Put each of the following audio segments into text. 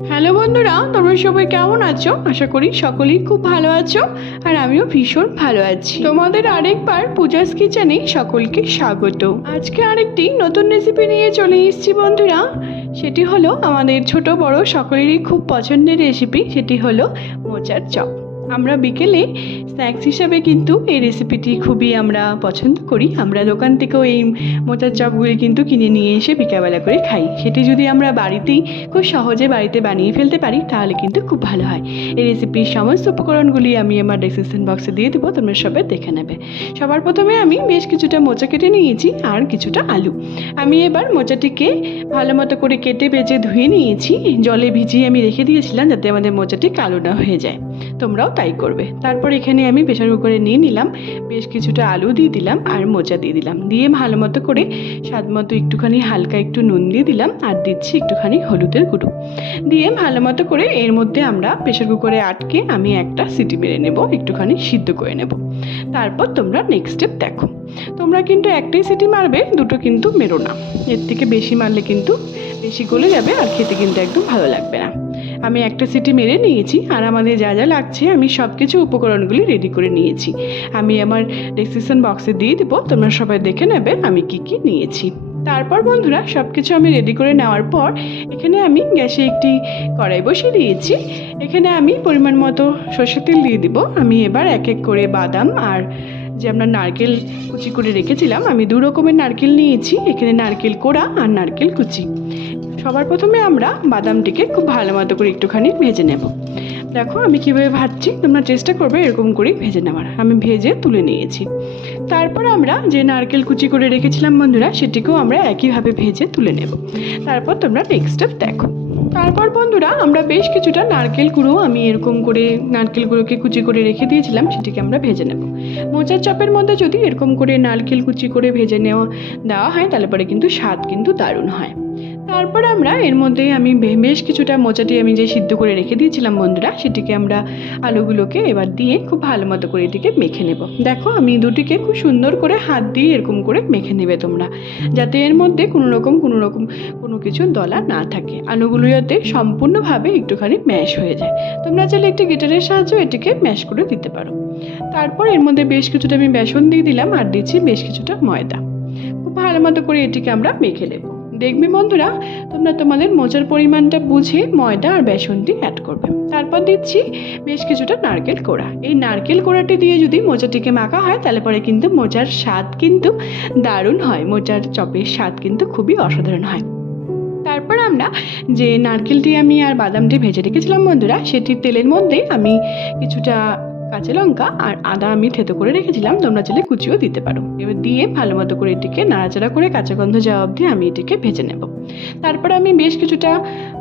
Hello বন্ধুরা, তোমরা সবাই কেমন আছো? আশা করি সকলেই খুব ভালো আছো আর আমিও ভীষণ ভালো আছি। তোমাদের আরেকবার পূজাস কিচেনে সকলকে স্বাগত। আজকে আরেকটি নতুন রেসিপি নিয়ে চলে এসেছি বন্ধুরা। সেটি হলো আমাদের ছোট বড় সকলেরই খুব পছন্দের রেসিপি, সেটি হলো মোচার চপ। আমরা বিকেলে স্ন্যাক্স হিসাবে কিন্তু এই রেসিপিটি খুবই আমরা পছন্দ করি। আমরা দোকান থেকেও এই মোচার চপগুলি কিন্তু কিনে নিয়ে এসে বিকালবেলা করে খাই। সেটি যদি আমরা বাড়িতেই খুব সহজে বাড়িতে বানিয়ে ফেলতে পারি তাহলে কিন্তু খুব ভালো হয়। এই রেসিপির সমস্ত উপকরণগুলি আমি আমার ডেসক্রিপশন বক্সে দিয়ে দেবো, তোমরা সবাই দেখে নেবে। সবার প্রথমে আমি বেশ কিছুটা মোচা কেটে নিয়েছি আর কিছুটা আলু। আমি এবার মোচাটিকে ভালো মতো করে কেটে বেজে ধুয়ে নিয়েছি। জলে ভিজিয়ে আমি রেখে দিয়েছিলাম যাতে আমাদের মোচাটি কালো না হয়ে যায়। তোমরাও তাই করবে। তারপর এখানে আমি প্রেসার কুকারে নিয়ে নিলাম, বেশ কিছুটা আলু দিয়ে দিলাম আর মোচা দিয়ে দিলাম। দিয়ে ভালো মতো করে স্বাদ মতো একটুখানি হালকা একটু নুন দিয়ে দিলাম আর দিচ্ছি একটুখানি হলুদের গুঁড়ো। দিয়ে ভালো মতো করে এর মধ্যে আমরা প্রেসার কুকারে আটকে আমি একটা সিটি মেরে নেব, একটুখানি সিদ্ধ করে নেব। তারপর তোমরা নেক্সট স্টেপ দেখো। তোমরা কিন্তু একটাই সিটি মারবে, দুটো কিন্তু মেরো না। এর থেকে বেশি মারলে কিন্তু বেশি গলে যাবে আর খেতে কিন্তু একদম ভালো লাগবে না। আমি একটা সিটি মেরে নিয়েছি আর আমাদের যা যা লাগছে আমি সব কিছু উপকরণগুলি রেডি করে নিয়েছি। আমি আমার ডেসক্রিপশন বক্সে দিয়ে দেবো, তোমরা সবাই দেখে নেবে আমি কি কি নিয়েছি। তারপর বন্ধুরা সব কিছু আমি রেডি করে নেওয়ার পর এখানে আমি গ্যাসে একটি কড়াই বসিয়ে দিয়েছি। এখানে আমি পরিমাণ মতো সরষের তেল দিয়ে দিব। আমি এবার এক এক করে বাদাম আর যে আমরা নারকেল কুচি করে রেখেছিলাম, আমি দু রকমের নারকেল নিয়েছি। এখানে নারকেল কোড়া আর নারকেল কুচি। সবার প্রথমে আমরা বাদামটিকে খুব ভালো মতো করে একটুখানি ভেজে নেব। দেখো আমি কীভাবে ভাজছি, তোমরা চেষ্টা করবে এরকম করেই ভেজে নেওয়ার। আমি ভেজে তুলে নিয়েছি। তারপর আমরা যে নারকেল কুচি করে রেখেছিলাম বন্ধুরা, সেটিকেও আমরা একইভাবে ভেজে তুলে নেব। তারপর তোমরা নেক্সট স্টেপ দেখো। তারপর বন্ধুরা আমরা বেশ কিছুটা নারকেল গুঁড়ো, আমি এরকম করে নারকেল গুঁড়োকে কুচি করে রেখে দিয়েছিলাম, সেটিকে আমরা ভেজে নেব। মোচার চপের মধ্যে যদি এরকম করে নারকেল কুচি করে ভেজে দেওয়া হয় তাহলে পরে কিন্তু স্বাদ কিন্তু দারুণ হয়। তারপর আমরা এর মধ্যে আমি বেশ কিছুটা মোচাটি আমি যে সিদ্ধ করে রেখে দিয়েছিলাম বন্ধুরা, সেটিকে আমরা আলুগুলোকে এবার দিয়ে খুব ভালো মতো করে এটিকে মেখে নেব। দেখো আমি দুটিকে খুব সুন্দর করে হাত দিয়ে এরকম করে মেখে নেবে তোমরা, যাতে এর মধ্যে কোনো কিছু দলা না থাকে। আলুগুলো যাতে সম্পূর্ণভাবে একটুখানি ম্যাশ হয়ে যায়। তোমরা চাইলে একটি গিটারের সাহায্যে এটিকে ম্যাশ করে দিতে পারো। তারপর এর মধ্যে বেশ কিছুটা আমি বেসন দিয়ে দিলাম আর দিচ্ছি বেশ কিছুটা ময়দা। খুব ভালো মতো করে এটিকে আমরা মেখে নেব। দেখবে বন্ধুরা তোমরা তোমাদের মোচার পরিমাণটা বুঝে ময়দা আর বেসনটি অ্যাড করবে। তারপর দিচ্ছি বেশ কিছুটা নারকেল কোড়া। এই নারকেল কোড়াটি দিয়ে যদি মোচাটিকে মাখা হয় তাহলে পরে কিন্তু মোচার স্বাদ কিন্তু দারুণ হয়। মোচার চপের স্বাদ কিন্তু খুবই অসাধারণ হয়। তারপর আমরা যে নারকেলটি আমি আর বাদামটি ভেজে রেখেছিলাম বন্ধুরা, সেটির তেলের মধ্যে আমি কিছুটা কাঁচা লঙ্কা আর আদা আমি থেতো করে রেখেছিলাম, তোমরা চাইলে কুচিও দিতে পারো। এবার দিয়ে ভালো মতো করে এটিকে নাড়াচাড়া করে কাঁচা গন্ধ যাওয়া অবধি আমি এটিকে ভেজে নেব। তারপরে আমি বেশ কিছুটা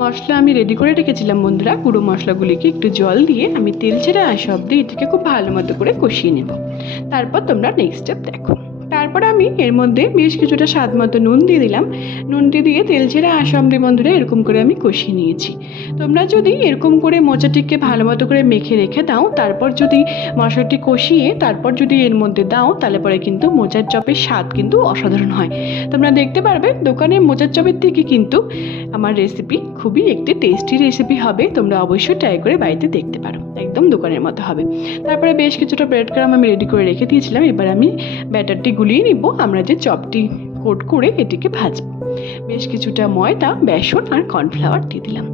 মশলা আমি রেডি করে রেখেছিলাম বন্ধুরা, গুঁড়ো মশলাগুলিকে একটু জল দিয়ে আমি তেল ছেড়ে আসা অবধি এটিকে খুব ভালো মতো করে কষিয়ে নেব। তারপর তোমরা নেক্সট স্টেপ দেখো। তারপর আমি এর মধ্যে বেশ কিছুটা স্বাদ মতো নুন দিয়ে দিলাম। নুনটি দিয়ে তেল ছেড়ে আসা অবধি বন্ধুরা এরকম করে আমি কষিয়ে নিয়েছি। তোমরা যদি এরকম করে মোচাটিকে ভালো মতো করে মেখে রেখে দাও, তারপর যদি মশলাটি কষিয়ে তারপর যদি এর মধ্যে দাও তাহলে পরে কিন্তু মোচার চপের স্বাদ কিন্তু অসাধারণ হয়। তোমরা দেখতে পারবে দোকানের মোচার চপের থেকে কিন্তু আমার রেসিপি খুবই একটি টেস্টি রেসিপি হবে। তোমরা অবশ্যই ট্রাই করে বাড়িতে দেখতে পারো, একদম দোকানের মতো হবে। তারপরে বেশ কিছুটা ব্রেড ক্রাম্ব আমি রেডি করে রেখে দিয়েছিলাম। এবার আমি ব্যাটারটি গুলিয়ে নিব, আমরা যে চপটি কোট করে এটিকে ভাজবো। বেশ কিছুটা ময়দা, বেসন আর কর্নফ্লাওয়ার দিয়ে দিলাম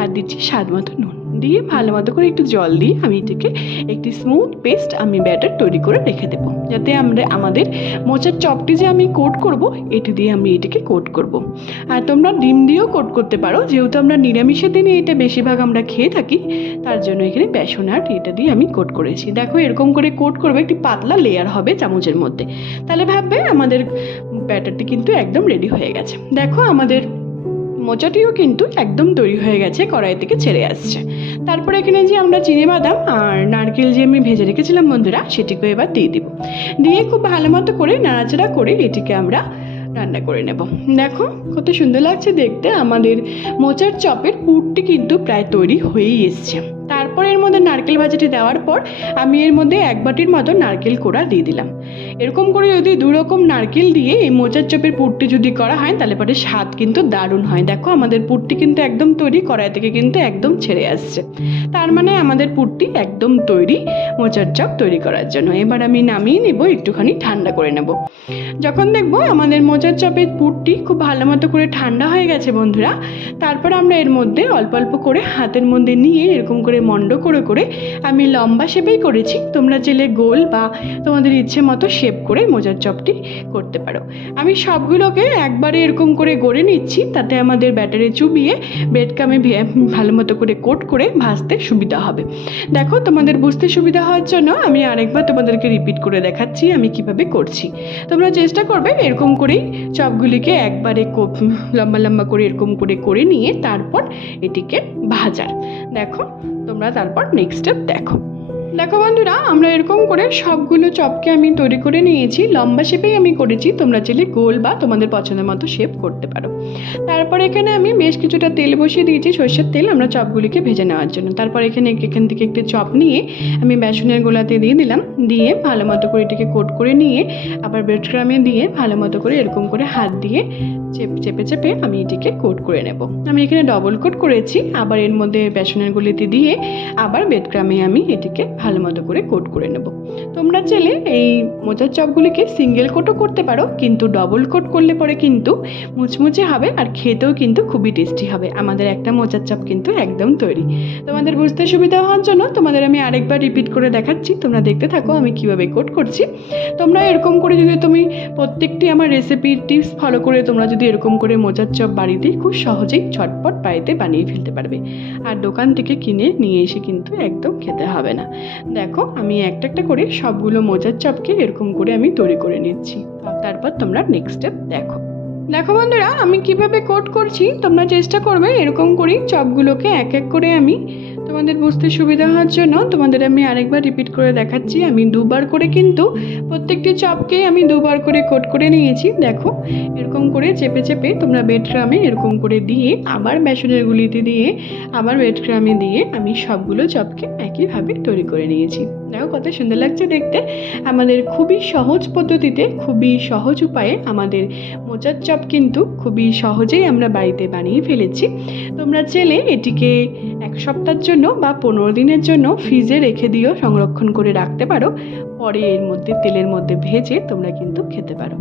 আর দিচ্ছি স্বাদ মতো নুন। দিয়ে ভালো মতো করে একটু জল দিয়ে আমি এটিকে একটি স্মুথ পেস্ট আমি ব্যাটার তৈরি করে রেখে দেবো, যাতে আমাদের মোচার চপটি যে আমি কোট করব এটি দিয়ে আমি এটিকে কোট করব। আর তোমরা ডিম দিয়েও কোট করতে পারো, যেহেতু আমরা নিরামিষের দিনে এটা বেশিরভাগ আমরা খেয়ে থাকি, তার জন্য এখানে বেসন আর এটা দিয়ে আমি কোট করেছি। দেখো এরকম করে কোট করবে, একটি পাতলা লেয়ার হবে চামচের মধ্যে, তাহলে ভাববে আমাদের ব্যাটারটি কিন্তু একদম রেডি হয়ে গেছে। দেখো আমাদের মোচাটিও কিন্তু একদম তৈরি হয়ে গেছে, কড়াই থেকে ছেড়ে আসছে। তারপরে এখানে যে আমরা চিনিবাদাম আর নারকেল যে আমি ভেজে রেখেছিলাম বন্ধুরা, সেটিকে এবার দিয়ে দিব। দিয়ে খুব ভালো মতো করে নাড়াচাড়া করে এটিকে আমরা রান্না করে নেব। দেখো কত সুন্দর লাগছে দেখতে। আমাদের মোচার চপের পুরটি কিন্তু প্রায় তৈরি হয়েই এসছে। তারপর এর মধ্যে নারকেল ভাজিটি দেওয়ার পর আমি এর মধ্যে 1 বাটির মতো নারকেল কোড়া দিয়ে দিলাম। এরকম করে যদি 2 রকম নারকেল দিয়ে এই মোচার চপের পুরটি যদি করা হয় তাহলে পরে স্বাদ কিন্তু দারুণ হয়। দেখো আমাদের পুরটি কিন্তু একদম তৈরি, কড়াই থেকে কিন্তু একদম ছেড়ে আসছে, তার মানে আমাদের পুরটি একদম তৈরি মোচার চপ তৈরি করার জন্য। এবার আমি নামিয়ে নেব, একটুখানি ঠান্ডা করে নেব। যখন দেখবো আমাদের মোচার চপের পুরটি খুব ভালো মতো করে ঠান্ডা হয়ে গেছে বন্ধুরা, তারপর আমরা এর মধ্যে অল্প অল্প করে হাতের মধ্যে নিয়ে এরকম করে মন্ড করে করে আমি লম্বা শেপেই করেছি, তোমরা চাইলে গোল বা তোমাদের ইচ্ছে মতো শেপ করে মোচার চপটি করতে পারো। আমি সবগুলোকে একবারে এরকম করে গড়ে নিচ্ছি, তাতে আমাদের ব্যাটারে চুবিয়ে ব্রেড ক্রামে ভালো মতো করে কোট করে ভাজতে সুবিধা হবে। দেখো তোমাদের বুঝতে সুবিধা হওয়ার জন্য আমি আরেকবার তোমাদেরকে রিপিট করে দেখাচ্ছি আমি কিভাবে করছি। তোমরা চেষ্টা করবে এরকম করেই চপগুলিকে একবারে লম্বা লম্বা করে এরকম করে করে নিয়ে তারপর এটিকে ভাজার। দেখো তোমরা তারপর নেক্সট স্টেপ দেখো। দেখো বন্ধুরা, আমরা এরকম করে সবগুলো চপকে আমি তৈরি করে নিয়েছি, লম্বা শেপেই আমি করেছি, তোমরা চাইলে গোল বা তোমাদের পছন্দের মতো শেপ করতে পারো। তারপর এখানে আমি বেশ কিছুটা তেল বসিয়ে দিয়েছি, সর্ষের তেল, আমরা চপগুলিকে ভেজে নেওয়ার জন্য। তারপর এখান থেকে একটি চপ নিয়ে আমি বেসনের গোলাতে দিয়ে দিলাম, দিয়ে ভালো মতো করে এটিকে কোট করে নিয়ে আবার ব্রেড ক্রামে দিয়ে ভালো মতো করে এরকম করে হাত দিয়ে চেপে চেপে আমি এটিকে কোট করে নেব। আমি এখানে ডবল কোট করেছি, আবার এর মধ্যে বেসনের গুলিতে দিয়ে আবার ব্রেড ক্রামে আমি এটিকে ভালো মতো করে কোট করে নেব। তোমরা চাইলে এই মোচার চপগুলিকে সিঙ্গেল কোটও করতে পারো, কিন্তু ডবল কোট করলে পরে কিন্তু মুচমুচে হবে আর খেতেও কিন্তু খুবই টেস্টি হবে। আমাদের একটা মোচার চপ কিন্তু একদম তৈরি। তোমাদের বুঝতে সুবিধা হওয়ার জন্য তোমাদের আমি আরেকবার রিপিট করে দেখাচ্ছি, তোমরা দেখতে থাকো আমি কিভাবে কোট করছি। তোমরা এরকম করে যদি তুমি প্রত্যেকটি আমার রেসিপির টিপস ফলো করে তোমরা যদি এরকম করে মোচার চপ বাড়িতেই খুব সহজেই ঝটপট বাড়িতে বানিয়ে ফেলতে পারবে, আর দোকান থেকে কিনে নিয়ে এসে কিন্তু একদম খেতে হবে না। দেখো আমি একটা একটা করে সবগুলো মোচার চপকে এরকম করে আমি তৈরি করে নিচ্ছি, তারপর তোমরা নেক্সট স্টেপ দেখো। দেখো বন্ধুরা, আমি কিভাবে কোট করছি, তোমরা চেষ্টা করবে এরকম করেই চপগুলোকে এক এক করে আমি তোমাদের বুঝতে সুবিধা হওয়ার জন্য তোমাদের আমি আরেকবার রিপিট করে দেখাচ্ছি। আমি দুবার করে কিন্তু প্রত্যেকটি চপকে আমি দুবার করে কোট করে নিয়েছি। দেখো এরকম করে চেপে চেপে তোমরা ব্রেড ক্রামে এরকম করে দিয়ে আবার বেসনের গুলিতে দিয়ে আবার ব্রেড ক্রামে দিয়ে আমি সবগুলো চপকে একইভাবে তৈরি করে নিয়েছি। দেখো কত সুন্দর লাগছে দেখতে। আমাদের খুবই সহজ পদ্ধতিতে, খুবই সহজ উপায়ে আমাদের মোচার চপ কিন্তু খুবই সহজেই আমরা বাড়িতে বানিয়ে ফেলেছি। তোমরা চাইলে এটিকে 1 সপ্তাহের জন্য বা 15 দিনের জন্য ফ্রিজে রেখে দিও, সংরক্ষণ করে রাখতে পারো, পরে এর মধ্যে তেলের মধ্যে ভেজে তোমরা কিন্তু খেতে পারো।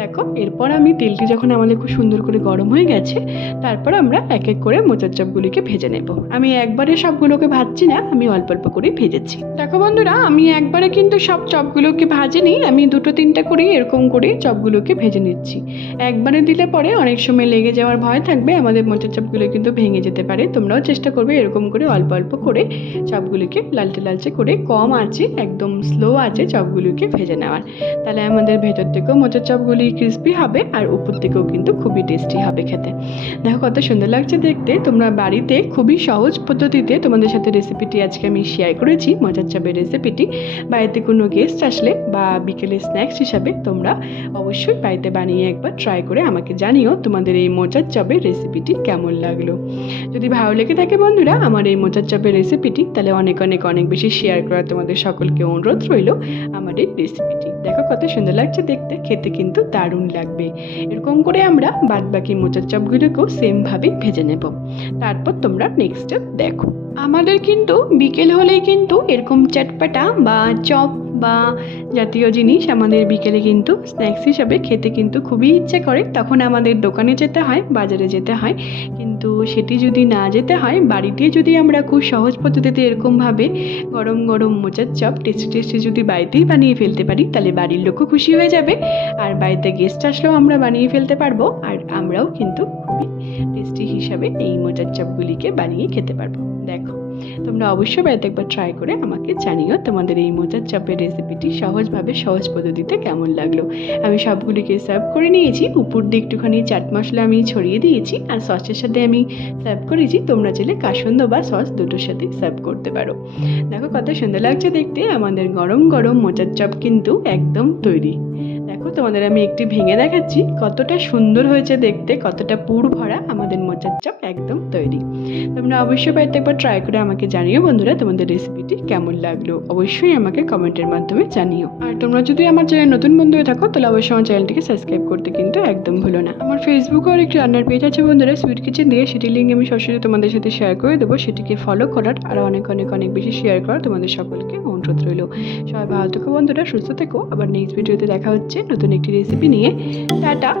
দেখো এরপর আমি তেলটি যখন আমাদের খুব সুন্দর করে গরম হয়ে গেছে, তারপর আমরা এক এক করে মোচার চপগুলিকে ভেজে নেব। আমি একবারে সবগুলোকে ভাজছি না, আমি অল্প অল্প করে ভেজেছি। দেখো বন্ধুরা, আমি একবারে কিন্তু সব চপগুলোকে ভাজিনি, আমি 2-3টা করে এরকম করে চপগুলোকে ভেজে নিচ্ছি। একবারে দিলে পরে অনেক সময় লেগে যাওয়ার ভয় থাকবে, আমাদের মোচার চপগুলো কিন্তু ভেঙে যেতে পারে। তোমরাও চেষ্টা করবে এরকম করে অল্প অল্প করে চপগুলিকে লালচে লালচে করে কম আঁচে, একদম স্লো আঁচে চপগুলিকে ভেজে নেওয়ার। তাহলে আমাদের ভেতর থেকেও মোচার চপগুলি ক্রিস্পি হবে আর উপর থেকেও কিন্তু খুবই টেস্টি হবে খেতে। দেখো কত সুন্দর লাগছে দেখতে। তোমরা বাড়িতে খুবই সহজ পদ্ধতিতে তোমাদের সাথে রেসিপিটি আজকে আমি শেয়ার করেছি, মোচার চপের রেসিপিটি। বাড়িতে কোনো গেস্ট আসলে বা বিকেলে স্ন্যাক্স হিসাবে তোমরা অবশ্যই বাড়িতে বানিয়ে একবার ট্রাই করে আমাকে জানিও তোমাদের এই মোচার চপের রেসিপিটি কেমন লাগলো। যদি ভালো লেগে থাকে বন্ধুরা আমার এই মোচার চপের রেসিপিটি, তাহলে অনেক অনেক অনেক বেশি শেয়ার করা তোমাদের সকলকে অনুরোধ রইল আমার এই রেসিপিটি। দেখো কত সুন্দর লাগছে দেখতে, খেতে কিন্তু দারুণ লাগবে। এরকম করে আমরা বাদবাকি মোচার চপগুলোকেও সেমভাবেই ভেজে নেব। তারপর তোমরা নেক্সট স্টেপ দেখো। আমাদের কিন্তু বিকেল হলেই কিন্তু এরকম চটপটা বা চপ বা জাতীয় জিনিস আমাদের বিকেলে কিন্তু স্ন্যাক্স হিসাবে খেতে কিন্তু খুবই ইচ্ছে করে। তখন আমাদের দোকানে যেতে হয়, বাজারে যেতে হয়, কিন্তু সেটি যদি না যেতে হয়, বাড়িতে যদি আমরা খুব সহজ পদ্ধতিতে এরকমভাবে গরম গরম মোচার চপ টেস্টি টেস্টি যদি বাড়িতেই বানিয়ে ফেলতে পারি, তাহলে বাড়ির লোকও খুশি হয়ে যাবে, আর বাড়িতে গেস্ট আসলেও আমরা বানিয়ে ফেলতে পারবো, আর আমরাও কিন্তু খুবই টেস্টি হিসাবে এই মোচার চপগুলিকে বানিয়ে খেতে পারবো। দেখো তোমরা অবশ্যই বাড়িতে একবার ট্রাই করে আমাকে জানিও তোমাদের এই মোচার চপের রেসিপিটি সহজভাবে সহজ পদ্ধতিতে কেমন লাগলো। আমি সবগুলিকে সার্ভ করে নিয়েছি, উপর দিয়ে একটুখানি চাট মশলা আমি ছড়িয়ে দিয়েছি, আর সসের সাথে আমি সার্ভ করেছি। তোমরা চাইলে কাসুন্দ বা সস দুটোর সাথেই সার্ভ করতে পারো। দেখো কত সুন্দর লাগছে দেখতে, আমাদের গরম গরম মোচার চপ কিন্তু একদম তৈরি। দেখো দেখো তোমাদের আমি একটি ভেঙে দেখাচ্ছি কতটা সুন্দর হয়েছে দেখতে, কতটা পুর ভরা আমাদের মোচার চপ একদম তৈরি। তোমরা অবশ্যই বাড়িতে একবার ট্রাই করে আমাকে জানিও বন্ধুরা তোমাদের রেসিপিটি কেমন লাগলো, অবশ্যই আমাকে কমেন্টের মাধ্যমে জানিও। আর তোমরা যদি আমার চ্যানেল নতুন বন্ধু হয়ে থাকো তাহলে অবশ্যই আমার চ্যানেলটিকে সাবস্ক্রাইব করতে কিন্তু একদম ভুলো না। আমার ফেসবুকে আর একটি রান্নার পেজ আছে বন্ধুরা, সুইট কিচেন দিয়ে, সেটির লিঙ্ক আমি সরাসরি তোমাদের সাথে শেয়ার করে দেবো। সেটিকে ফলো করার আর অনেক অনেক অনেক বেশি শেয়ার করার তোমাদের সকলকে অনুরোধ রইল। সবাই ভালো থেকো বন্ধুরা, সুস্থ থেকো। আবার নেক্সট ভিডিওতে দেখা হচ্ছে নতুন একটি রেসিপি নিয়ে। টাটা।